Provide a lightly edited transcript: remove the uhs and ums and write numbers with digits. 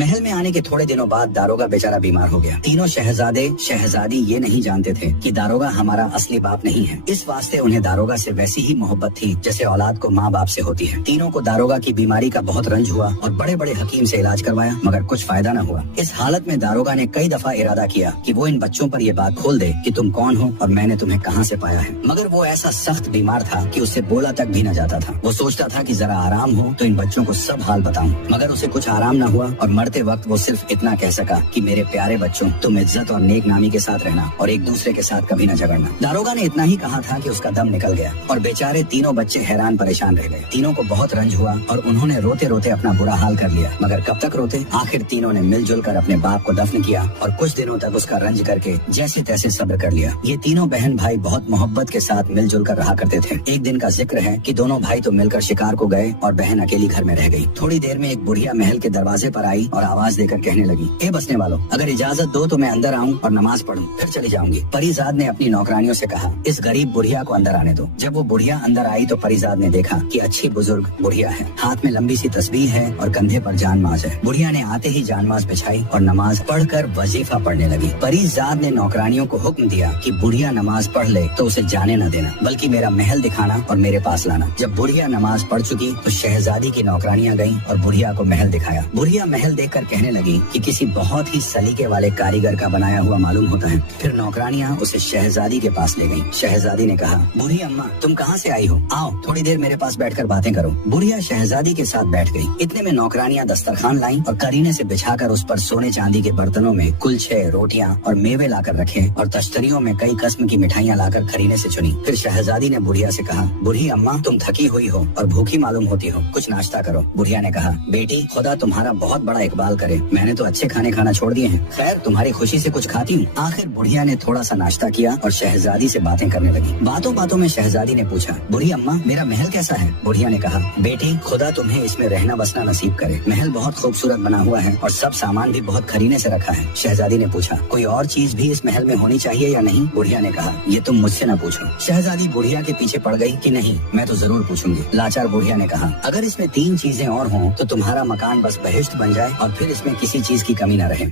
محل میں آنے کے تھوڑے دنوں بعد داروگا بیچارہ بیمار ہو گیا۔ تینوں شہزادے شہزادی یہ نہیں جانتے تھے کہ داروگا ہمارا اصلی باپ نہیں ہے، اس واسطے انہیں داروگا سے ویسی ہی محبت تھی جیسے اولاد کو ماں باپ سے ہوتی ہے۔ تینوں کو داروگا کی بیماری کا بہت رنج ہوا اور بڑے بڑے حکیم سے علاج کروایا مگر کچھ فائدہ نہ ہوا۔ اس حالت میں داروگا نے کئی دفعہ ارادہ کیا کہ وہ ان بچوں پر یہ بات کھول دے کہ تم کون ہو اور میں نے تمہیں کہاں سے پایا ہے، مگر وہ ایسا سخت بیمار تھا کہ اس سے بولا تک بھی نہ جاتا تھا۔ وہ سوچتا تھا کہ ذرا آرام ہو تو ان بچوں کو سب حال بتاؤں، مگر اسے کچھ آرام نہ ہوا اور مرتے وقت وہ صرف اتنا کہہ سکا کہ میرے پیارے بچوں، تم عزت اور نیک نامی کے ساتھ رہنا اور ایک دوسرے کے ساتھ کبھی نہ جھگڑنا۔ داروگا نے اتنا ہی کہا تھا کہ اس کا دم نکل گیا اور بیچارے تینوں بچے حیران پریشان رہ گئے۔ تینوں کو بہت رنج ہوا اور انہوں نے روتے روتے اپنا برا حال کر لیا، مگر کب تک روتے؟ آخر تینوں نے مل جل کر اپنے باپ کو دفن کیا اور کچھ دنوں تک اس کا رنج کر کے جیسے تیسے صبر کر لیا۔ یہ تینوں بہن بھائی بہت محبت کے ساتھ مل جل کر رہا کرتے تھے۔ ایک دن کا ذکر ہے کہ دونوں بھائی تو مل کر شکار کو گئے اور بہن اکیلی گھر میں رہ گئی۔ تھوڑی دیر میں ایک بڑھیا محل کے دروازے پر آئی اور آواز دے کر کہنے لگی، اے بسنے والوں، اگر اجازت دو تو میں اندر آؤں اور نماز پڑھوں، پھر چلی جاؤں گی۔ پریزاد نے اپنی نوکرانیوں سے کہا، اس غریب بڑھیا کو اندر آنے دو۔ جب وہ بڑھیا اندر آئی تو پریزاد نے دیکھا کہ اچھی بزرگ بڑھیا ہے، ہاتھ میں لمبی سی تسبیح ہے اور کندھے پر جان ماز ہے۔ بڑھیا نے آتے ہی جان ماز بچھائی اور نماز پڑھ کر وظیفہ پڑھنے لگی۔ پریزاد نے نوکرانیوں کو حکم دیا کہ بڑھیا نماز پڑھ لے تو اسے جانے نہ دینا بلکہ میرا محل دکھانا اور میرے پاس لانا۔ جب بڑھیا نماز پڑھ چکی تو شہزادی کی نوکرانیاں گئیں اور بڑھیا کو محل دکھایا۔ بڑھیا محل دیکھ کر کہنے لگی کہ کسی بہت ہی سلیقے والے کاریگر کا بنایا ہوا معلوم ہوتا ہے۔ پھر نوکرانیاں اسے شہزادی کے پاس لے گئیں۔ شہزادی نے کہا، بوڑھی اماں، تم کہاں سے آئی ہو؟ آؤ تھوڑی دیر میرے پاس بیٹھ کر باتیں کرو۔ بڑھیا شہزادی کے ساتھ بیٹھ گئی۔ اتنے میں نوکرانیاں دسترخوان لائیں اور کرینے سے بچھا کر اس پر سونے چاندی کے برتنوں میں کلچے، روٹیاں اور میوے لا کر رکھے اور تشتریوں میں کئی قسم کی مٹھائیاں لا کر کرینے سے چنی۔ پھر شہزادی نے بڑھیا سے کہا، بوڑھی اماں، تم تھکی ہوئی ہو اور بھوکی معلوم ہوتی ہو، کچھ ناشتہ کرو۔ بڑھیا نے کہا، بیٹی، خدا تمہارا بہت بڑا اقبال کرے، میں نے تو اچھے کھانے کھانا چھوڑ دیے ہیں، خیر تمہاری خوشی سے کچھ کھاتی ہوں۔ آخر بڑھیا نے تھوڑا سا ناشتہ کیا اور شہزادی سے باتیں کرنے لگی۔ باتوں باتوں میں شہزادی نے پوچھا، بوڑھی اماں، میرا محل کیسا ہے؟ بڑھیا نے کہا، بیٹی، خدا تمہیں اس میں رہنا بسنا نصیب کرے، محل بہت خوبصورت بنا ہوا ہے اور سب سامان بھی بہت کرینے سے رکھا ہے۔ شہزادی نے پوچھا، کوئی اور چیز بھی اس محل میں ہونی چاہیے یا نہیں؟ بڑھیا نے کہا، یہ تم مجھ سے نہ پوچھو۔ شہزادی بڑھیا کے پیچھے پڑ گئی کہ نہیں، میں تو ضرور پوچھوں گی۔ لاچار بڑھیا نے کہا، اگر اس میں 3 چیزیں اور ہوں تو تمہارا مکان بس بہشت بن جائے اور پھر اس میں کسی چیز کی کمی نہ رہے۔